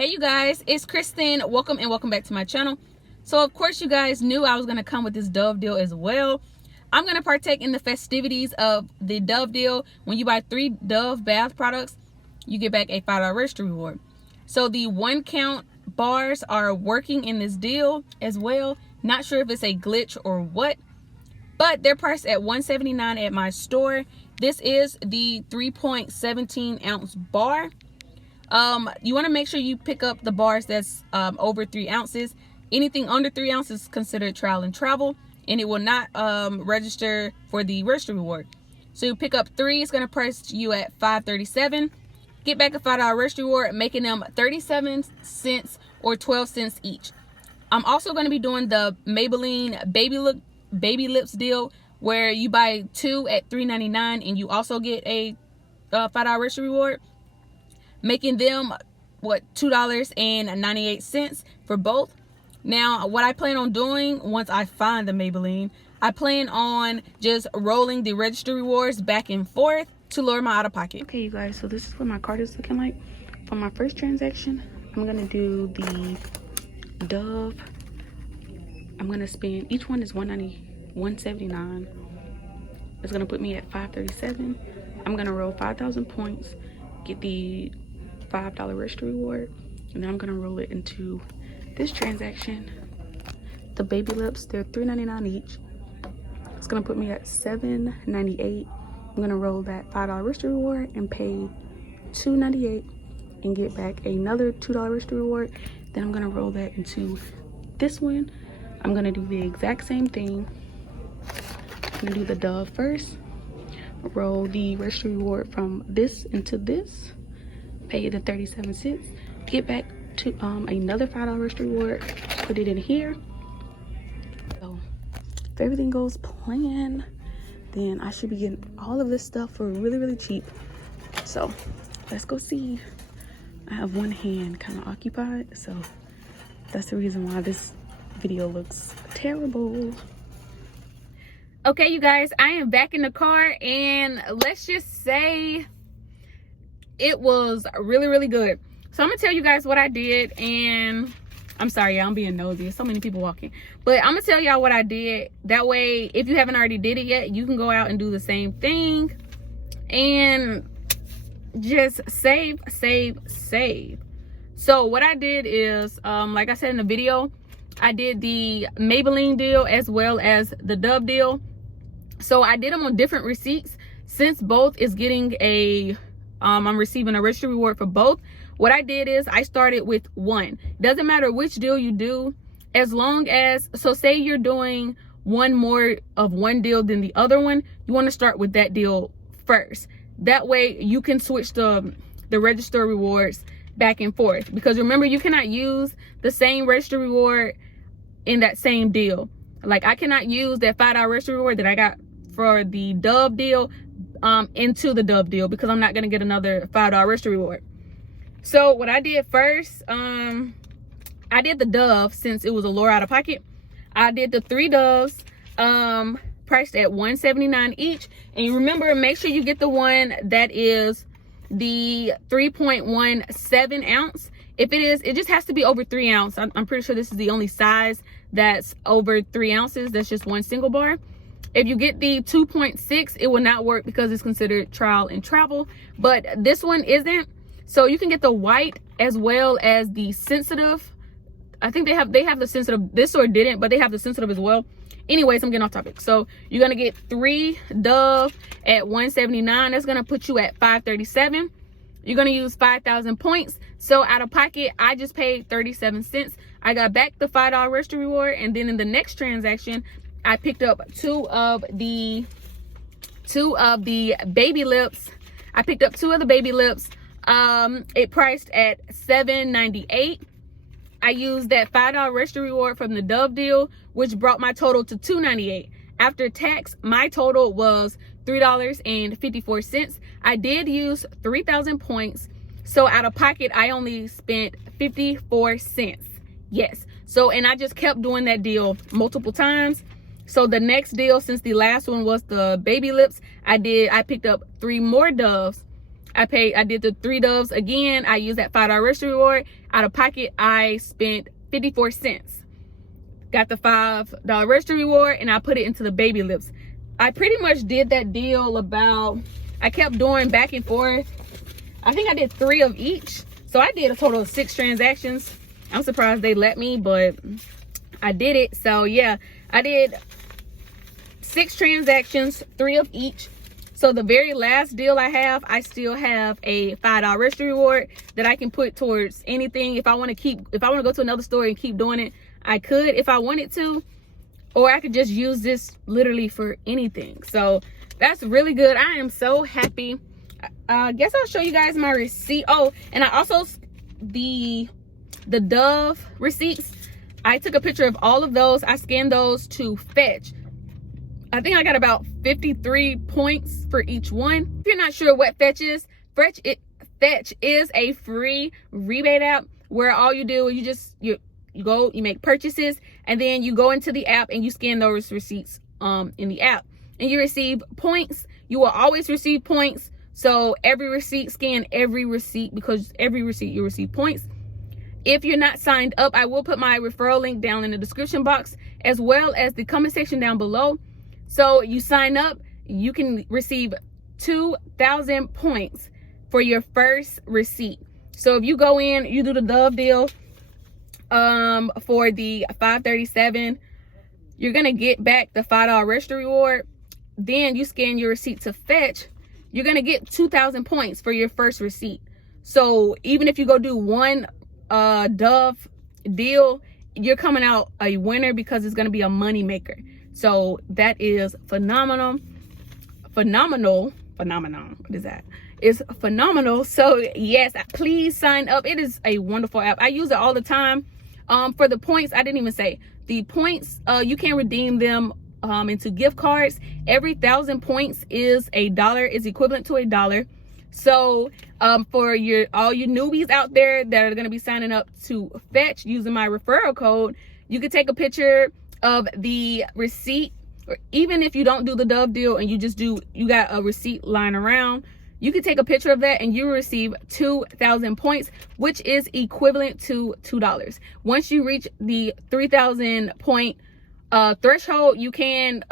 Hey you guys, it's Kristen. Welcome back to my channel. So of course you guys knew I was going to come with this Dove deal as well. I'm going to partake in the festivities of the Dove deal. When you buy 3 Dove bath products, you get back a $5 registry reward. So the 1 count bars are working in this deal as well. Not sure if it's a glitch or what, but they're priced at $179 at my store. This is the 3.17 ounce bar. You want to make sure you pick up the bars that's over 3 ounces. Anything under 3 ounces is considered trial and travel, and it will not register for the registry reward. So you pick up 3, it's going to price you at $5.37. Get back a $5 registry reward, making them 37 cents or 12 cents each. I'm also going to be doing the Maybelline baby lips deal, where you buy 2 at $3.99 and you also get a $5 registry reward, making them what, $2.98 for both. Now what I plan on doing once I find the Maybelline, I plan on just rolling the registry rewards back and forth to lower my out-of-pocket. Okay you guys, so this is what my card is looking like. For my first transaction, I'm gonna do the Dove. I'm gonna spend, each one is $179. It's gonna put me at $5.37. I'm gonna roll 5,000 points, get the $5 registry reward, and then I'm gonna roll it into this transaction. The baby lips, they're $3.99 each. It's gonna put me at $7.98. I'm gonna roll that $5 registry reward and pay $2.98 and get back another $2 registry reward. Then I'm gonna roll that into this one. I'm gonna do the exact same thing. I'm gonna do the Dove first, roll the registry reward from this into this, pay the 37 cents, get back to another $5 registry reward, put it in here. So if everything goes plan, then I should be getting all of this stuff for really cheap. So let's go see. I have one hand kind of occupied, so that's the reason why this video looks terrible. Okay you guys, I am back in the car, and let's just say it was really good. So I'm gonna tell you guys what I did, and I'm sorry, I'm being nosy. There's so many people walking, but I'm gonna tell y'all what I did. That way, if you haven't already did it yet, you can go out and do the same thing and just save. So what I did is, like I said in the video, I did the Maybelline deal as well as the Dove deal. So I did them on different receipts. Since both is getting a I'm receiving a registry reward for both, what I did is I started with 1. Doesn't matter which deal you do, as long as, so say you're doing one more of one deal than the other one, you want to start with that deal first. That way you can switch the register rewards back and forth, because remember, you cannot use the same register reward in that same deal. Like I cannot use that $5 register reward that I got for the Dove deal into the Dove deal, because I'm not going to get another $5 register reward. So what I did first, I did the Dove, since it was a lower out of pocket. I did the 3 Doves priced at $179 each, and you remember, make sure you get the one that is the 3.17 ounce. If it is, it just has to be over 3 ounce. I'm pretty sure this is the only size that's over 3 ounces. That's just one single bar. If you get the 2.6, it will not work because it's considered trial and travel, but this one isn't. So you can get the white as well as the sensitive. I think they have the sensitive. This store didn't, but they have the sensitive as well. Anyways, I'm getting off topic. So you're gonna get 3 Dove at $179. That's gonna put you at $5.37. You're gonna use 5,000 points. So out of pocket, I just paid 37 cents. I got back the $5 registry reward, and then in the next transaction, I picked up 2 of the baby lips. I picked up 2 of the baby lips. It priced at $7.98. I used that $5 registry reward from the Dove deal, which brought my total to $2.98. After tax, my total was $3.54. I did use 3,000 points, so out of pocket I only spent 54 cents. Yes. So, and I just kept doing that deal multiple times. So the next deal, since the last one was the baby lips, I picked up 3 more Doves I did the 3 doves again. I used that $5 registry reward. Out of pocket, I spent 54 cents. Got the $5 registry reward, and I put it into the baby lips. I pretty much did that deal I kept doing back and forth. I think I did 3 of each. So I did a total of 6 transactions. I'm surprised they let me, but I did it. So yeah, I did 6 transactions, 3 of each. So the very last deal I still have a $5 registry reward that I can put towards anything. If I want to go to another store and keep doing it, I could if I wanted to, or I could just use this literally for anything. So that's really good. I am so happy. I guess I'll show you guys my receipt. Oh, and I also, the Dove receipts, I took a picture of all of those. I scanned those to Fetch. I think I got about 53 points for each one. If you're not sure what Fetch is, Fetch is a free rebate app where all you do is you go, you make purchases, and then you go into the app and you scan those receipts in the app, and you receive points. You will always receive points. So every receipt, scan every receipt, because every receipt you receive points. If you're not signed up, I will put my referral link down in the description box, as well as the comment section down below. So you sign up, you can receive 2,000 points for your first receipt. So if you go in, you do the Dove deal for the $5.37, you're gonna get back the $5 registry reward. Then you scan your receipt to Fetch, you're gonna get 2,000 points for your first receipt. So even if you go do one Dove deal, you're coming out a winner, because it's gonna be a money maker. So that is phenomenal. What is that? It's phenomenal. So yes, please sign up. It is a wonderful app. I use it all the time. For the points, I didn't even say the points. You can redeem them into gift cards. Every 1,000 points is $1, is equivalent to $1. So for all you newbies out there that are going to be signing up to Fetch using my referral code, you can take a picture of the receipt, or even if you don't do the Dove deal and you got a receipt lying around, you can take a picture of that and you will receive 2,000 points, which is equivalent to $2. Once you reach the 3,000 point threshold, you can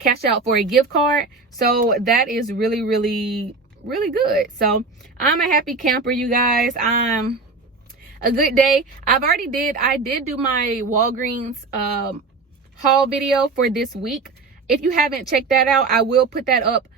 cash out for a gift card. So that is really, really, really good. So I'm a happy camper, you guys. I'm a good day. I did do my Walgreens haul video for this week. If you haven't checked that out, I will put that up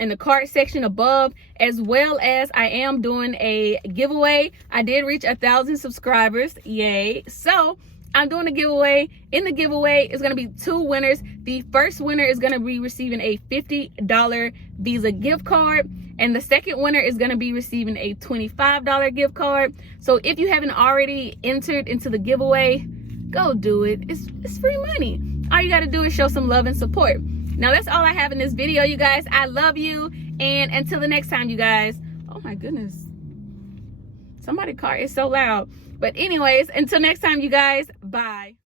in the card section above, as well as I am doing a giveaway. I did reach 1,000 subscribers, yay. So I'm doing a giveaway. In the giveaway, it's going to be 2 winners. The first winner is going to be receiving a $50 Visa gift card, and the second winner is going to be receiving a $25 gift card. So if you haven't already entered into the giveaway, go do it. It's free money. All you got to do is show some love and support. Now that's all I have in this video, you guys. I love you, and until the next time, you guys. Oh my goodness, somebody's car is so loud. But anyways, until next time, you guys, bye.